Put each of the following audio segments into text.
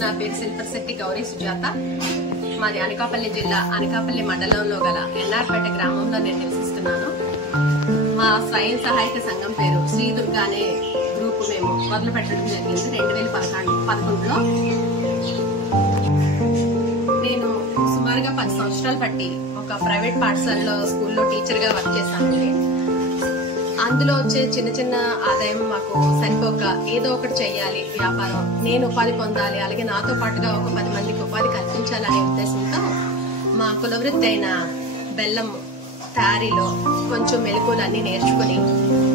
నా పేరు శిల్పశెట్టి గౌరీ సుజాత. మాది అనకాపల్లి జిల్లా అనకాపల్లి మండలంలో గల ఎన్ఆర్పేట గ్రామంలో నేను నివసిస్తున్నాను. మా స్వయం సహాయక సంఘం పేరు శ్రీ దుర్గా అనే గ్రూప్ మేము మొదలు పెట్టడం జరిగింది 2011లో. నేను సుమారుగా 10 సంవత్సరాలు బట్టి ఒక ప్రైవేట్ పాఠశాలలో స్కూల్లో టీచర్ గా వర్క్ చేశానండి. అందులో వచ్చే చిన్న చిన్న ఆదాయం మాకు సరిపోక ఏదో ఒకటి చెయ్యాలి, వ్యాపారం, నేను ఉపాధి పొందాలి, అలాగే నాతో పాటుగా ఒక 10 మందికి ఉపాధి కల్పించాలనే ఉద్దేశంతో మా కులవృత్తి అయిన బెల్లం తయారీలో కొంచెం మెలకువలన్నీ నేర్చుకుని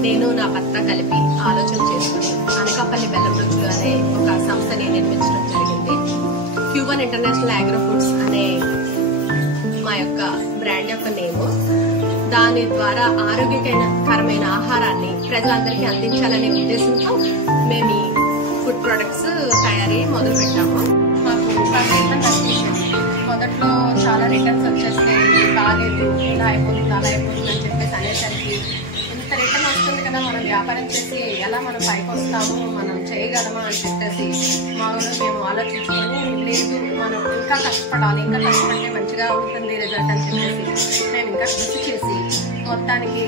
నేను నా భర్త కలిపి ఆలోచన చేసుకుని అనకాపల్లి బెల్లం రుచులు అనే ఒక సంస్థని నిర్మించడం జరిగింది. Q1 ఇంటర్నేషనల్ అగ్రో ఫుడ్స్ అనే మా యొక్క బ్రాండ్ యొక్క నేము. దాని ద్వారా ఆరోగ్యకరమైన ఆహారాన్ని ప్రజలందరికీ అందించాలనే ఉద్దేశంతో మేము ఈ ఫుడ్ ప్రొడక్ట్స్ తయారీ మొదలు పెట్టాము. మాకు ఇబ్బంది అనిపించింది. మొదట్లో చాలా రిటర్న్స్ వచ్చేస్తే బాగాలేదు, ఇలా అయిపోతుంది అలా అయిపోతుంది అని చెప్పేసి అనేసరికి ఇంత రిటర్న్ వస్తుంది కదా, మనం వ్యాపారం చేసి ఎలా మనం పైకి వస్తాము, మనం చేయగలమా అని చెప్పేసి మా ఊళ్ళో మేము ఆలోచించుకొని లేదు మనం ఇంకా కష్టపడాలి, ఇంకా కష్టపడితే మంచిగా ఉంటుంది రిజల్ట్ అని చెప్పేసి మేము ఇంకా కృషి చేసి మొత్తానికి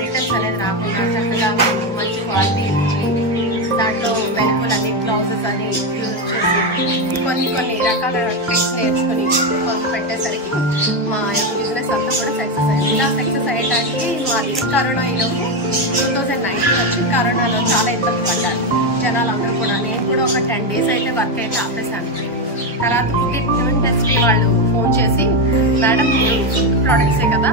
రిటర్న్స్ అనేది రాకుండా చక్కగా మంచి క్వాలిటీ ఇచ్చి దాంట్లో వెనుకలన్నీ గ్లౌజెస్ అని యూజ్ చేసి కొన్ని రకాల ట్రిక్స్ నేర్చుకుని మొదలు పెట్టేసరికి మా యొక్క బిజినెస్ అంతా కూడా సక్సెస్ అయింది. ఇలా సక్సెస్ అయ్యడానికి మాది కరోనా ఈలోపు 2019 వచ్చి కరోనాలో చాలా ఇబ్బంది పడ్డారు జనాలు అందరూ కూడా. నేను కూడా ఒక 10 days అయితే వర్క్ అయితే ఆపేసాను. తర్వాత ఫుడ్ ఇండస్ట్రీ వాళ్ళు ఫోన్ చేసి మేడం మీరు ఫుడ్ ప్రోడక్ట్సే కదా,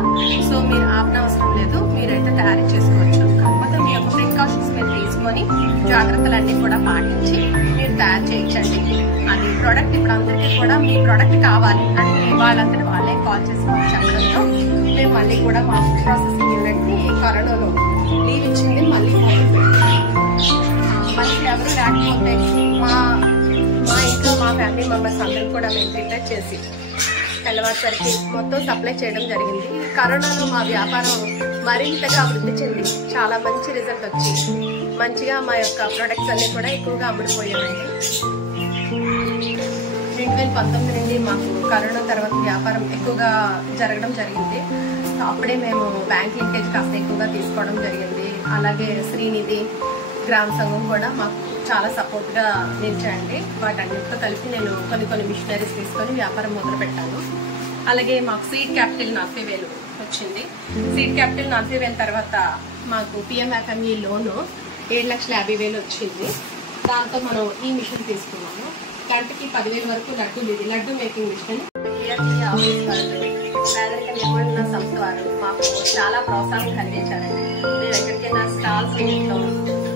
సో మీరు ఆపనవసరం లేదు, మీరైతే తయారు చేసుకోవచ్చు, కాకపోతే మీ యొక్క ప్రికాషన్స్ మీరు తీసుకొని జాగ్రత్తలన్నీ కూడా పాటించి మీరు తయారు చేయించండి. అది ప్రోడక్ట్ ఇప్పుడు అందరికీ కూడా మీ ప్రోడక్ట్ కావాలి అని వాళ్ళందరూ వాళ్ళే కాల్ చేసి చెప్పడంతో మేము మళ్ళీ కూడా మా ఫుడ్ ప్రాసెసింగ్ యూనిట్ని కరోనాలో లీవ్ ఇచ్చింది. మళ్ళీ ఎవరు లేకపోతే మా ఇంట్లో మా ఫ్యామిలీ మెంబర్స్ అందరూ కూడా మేము ప్రిపేర్ చేసి తెల్లవారుసరికి మొత్తం సప్లై చేయడం జరిగింది. కరోనాలో మా వ్యాపారం మరింతగా అభివృద్ధి చెంది చాలా మంచి రిజల్ట్ వచ్చి మంచిగా మా యొక్క ప్రొడక్ట్స్ అన్ని కూడా ఎక్కువగా అమ్ముడుపోయాయండి. 2019 నుండి మాకు కరోనా తర్వాత వ్యాపారం ఎక్కువగా జరగడం జరిగింది. అప్పుడే మేము బ్యాంక్ లింకేజ్ కాస్త ఎక్కువగా తీసుకోవడం జరిగింది. అలాగే శ్రీనిధి గ్రామ సంఘం కూడా మాకు చాలా సపోర్ట్గా నిలిచాయండి. వాటన్నిటితో కలిపి నేను కొన్ని మిషనరీస్ తీసుకొని వ్యాపారం మొదలు పెట్టాను. అలాగే మాకు సీడ్ క్యాపిటల్ 40,000 వచ్చింది. సీడ్ క్యాపిటల్ 40,000 తర్వాత మాకు PMFME లోను 7,50,000 వచ్చింది. దాంతో మనం ఈ మిషన్ తీసుకున్నాము. గంటకి 10,000 వరకు లడ్డు మేకింగ్ మిషన్. పేదరిక నిర్వహణ సంస్థ వారు మాకు చాలా ప్రోత్సాహం కలిగించారండి. మీరు ఎక్కడికైనా స్టాల్స్ ఇంట్లో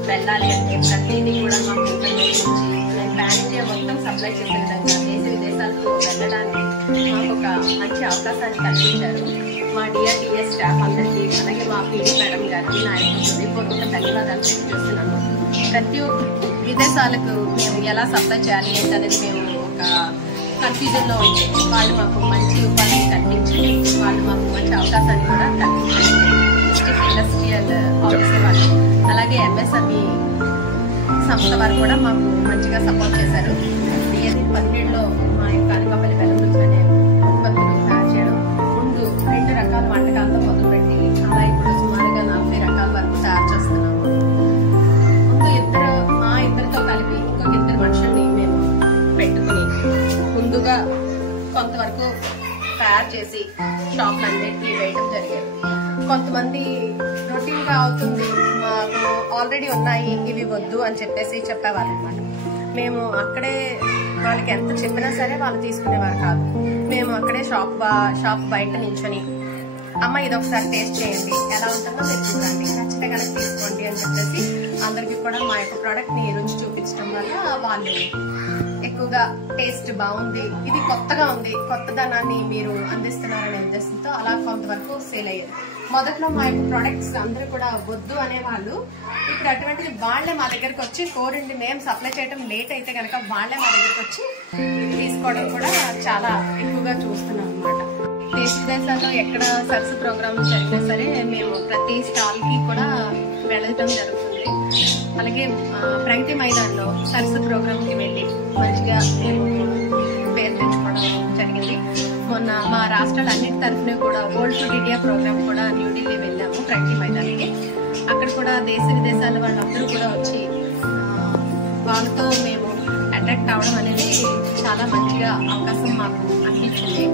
వెళ్ళాలి అంటే ప్రతిదీ కూడా మాకు ఇన్ఫర్మేషన్ ఇచ్చి మేము పాన్ ఇండియా మొత్తం సప్లై చేసే విధంగా దేశ విదేశాలకు వెళ్ళడానికి మాకు ఒక మంచి అవకాశాన్ని కల్పించారు. మా DRDA స్టాఫ్ అందరికీ, అలాగే మా PD మేడం గారికి నా యొక్క హృదయపూర్వక ధన్యవాదాలు తెలియజేస్తున్నాను. ప్రతి ఒక్క విదేశాలకు మేము ఎలా సప్లై చేయాలి ఏంటనేది మేము ఒక కన్ఫ్యూజన్లో ఉంటే వాళ్ళు మాకు మంచి ఉపాధిని కల్పించి వాళ్ళు మాకు మంచి అవకాశాన్ని కూడా కల్పించారు. డిస్ట్రిక్ట్ ఇండస్ట్రియల్ ఆఫీసర్ వాళ్ళు అలాగే MSME సంస్థ వారు కూడా మాకు మంచిగా సపోర్ట్ చేశారు. 2017లో మా యొక్క అనకాపల్లి బెల్లం రుచులు అనే ఉత్పత్తులు తయారు చేయడం ముందు 2 రకాల వంటకాలతో మొదలుపెట్టి అలా ఇప్పుడు సుమారుగా 40 రకాల వరకు తయారు చేస్తున్నాము. ముందు ఇద్దరితో కలిపి ఇంకొక 2 మనుషుల్ని మేము పెట్టుకుని ముందుగా కొంతవరకు తయారు చేసి షాప్లన్నిటికీ వేయడం జరిగేది. కొంతమంది రొటీన్ గా అవుతుంది, మాకు ఆల్రెడీ ఉన్నాయి, ఇవి వద్దు అని చెప్పేవారు అనమాట. మేము అక్కడే వాళ్ళకి ఎంత చెప్పినా సరే వాళ్ళు తీసుకునేవారు కాదు. మేము అక్కడే షాప్ బయట నించొని అమ్మ ఇది ఒకసారి టేస్ట్ చేయండి, ఎలా ఉంటుందో మీరు చూడండి, నచ్చితే కనుక తీసుకోండి అని చెప్పేసి అందరికీ కూడా మా యొక్క ప్రోడక్ట్ ని రుచి చూపించడం వల్ల వాళ్ళు ఎక్కువగా టేస్ట్ బాగుంది, ఇది కొత్తగా ఉంది, కొత్తదనాన్ని మీరు అందిస్తున్నారనే ఉద్దేశంతో అలా కొంతవరకు సేల్ అయ్యేది. మొదట్లో మా యొక్క ప్రొడక్ట్స్ అందరూ కూడా వద్దు అనేవాళ్ళు. ఇప్పుడు అటువంటిది వాళ్లే మా దగ్గరకు వచ్చి కోరిండి మేము సప్లై చేయడం లేట్ అయితే కనుక వాళ్లే మా దగ్గరకు వచ్చి తీసుకోవడం కూడా చాలా ఎక్కువగా చూస్తున్నాం అనమాట. దేశ విదేశాల్లో ఎక్కడ సరస్సు ప్రోగ్రామ్ జరిగినా సరే మేము ప్రతి స్టాల్ కి కూడా వెళ్ళడం జరుగుతుంది. అలాగే ప్రగతి మైదాన్లో సరస్సు ప్రోగ్రామ్ కి వెళ్ళి మంచిగా రాష్ట్రాలు అన్నిటి తరఫున కూడా గోల్డ్ ఫుడ్ ఇండియా ప్రోగ్రామ్ కూడా న్యూఢిల్లీ వెళ్ళాము, ప్రగతి మైదానికి. అక్కడ కూడా దేశ విదేశాల వాళ్ళందరూ కూడా వచ్చి వాళ్ళతో మేము అట్రాక్ట్ అవడం అనేది చాలా మంచిగా అవకాశం మాకు అనిపించింది.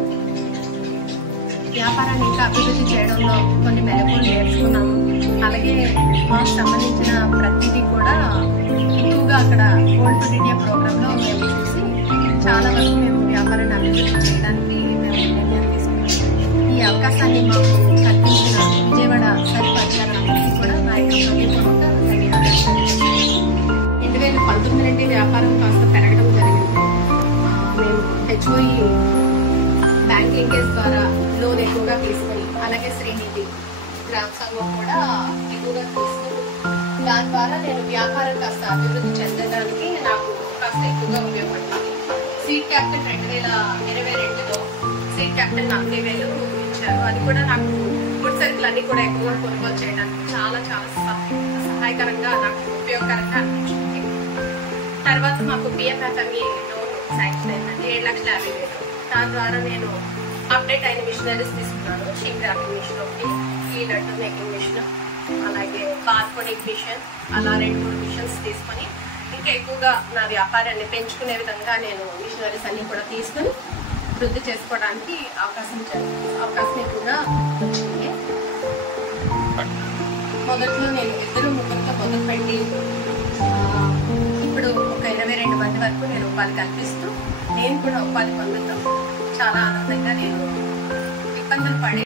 వ్యాపారాన్ని ఇంకా అభివృద్ధి చేయడంలో కొన్ని మెలకువలు నేర్చుకున్నాము. అలాగే మాకు సంబంధించిన ప్రతిదీ కూడా ఎక్కువగా అక్కడ గోల్డ్ ఫుడ్ ఇండియా ప్రోగ్రాంలో మేము చూసి చాలా వరకు మేము వ్యాపారాన్ని అభివృద్ధి చేయడానికి మేము నిర్ణయం తీసుకున్నాము. ఈ అవకాశాన్ని మాకు కల్పించిన విజయవాడ సర్ప్ అధికారులందరికీ కూడా నా యొక్క హృదయపూర్వక ధన్యవాదాలు. 2019 నుండి వ్యాపారం కాస్త పెరగడం జరిగింది. మేము HOE బ్యాంక్ లింకేజ్ ద్వారా లోన్ ఎక్కువగా తీసుకుని, అలాగే శ్రీనిధి గ్రామ సంఘం కూడా ఎక్కువగా తీసుకుని, దాని ద్వారా నేను వ్యాపారం కాస్త అభివృద్ధి చెందడానికి నాకు కాస్త ఎక్కువగా ఉపయోగపడుతుంది. సీడ్ క్యాపిటల్ 2022లో సీడ్ క్యాపిటల్ 40,000 ఇచ్చారు. అది కూడా నాకు ఫుడ్ సరుకులు అన్ని కూడా ఎక్కువగా కొనుగోలు చేయడానికి చాలా చాలా సహాయకరంగా, నాకు ఉపయోగకరంగా అనిపించింది. తర్వాత మాకు PMFME లోన్ శాంక్షన్ అయిందండి, 7,50,000. దాని ద్వారా నేను అప్డేట్ అయిన మిషనరీస్ తీసుకున్నాను. షీప్ ర్యాపింగ్ మిషన్ ఒకటి, ఈ లడ్డు మేకింగ్ మిషన్, అలాగే బార్కోడింగ్ మిషన్, అలా 2-3 మిషన్స్ తీసుకొని ఇంకా ఎక్కువగా నా వ్యాపారాన్ని పెంచుకునే విధంగా నేను మిషనరీస్ అన్ని కూడా తీసుకుని వృద్ధి చేసుకోవడానికి అవకాశం ఎక్కువగా వచ్చింది. మొదట్లో నేను 2-3తో మొదలుపెట్టి ఇప్పుడు ఒక 22 మంది వరకు నేను ఉపాధి కల్పిస్తూ, నేను కూడా ఉపాధి పొందుతూ చాలా ఆనందంగా నేను ఇబ్బందులు పడే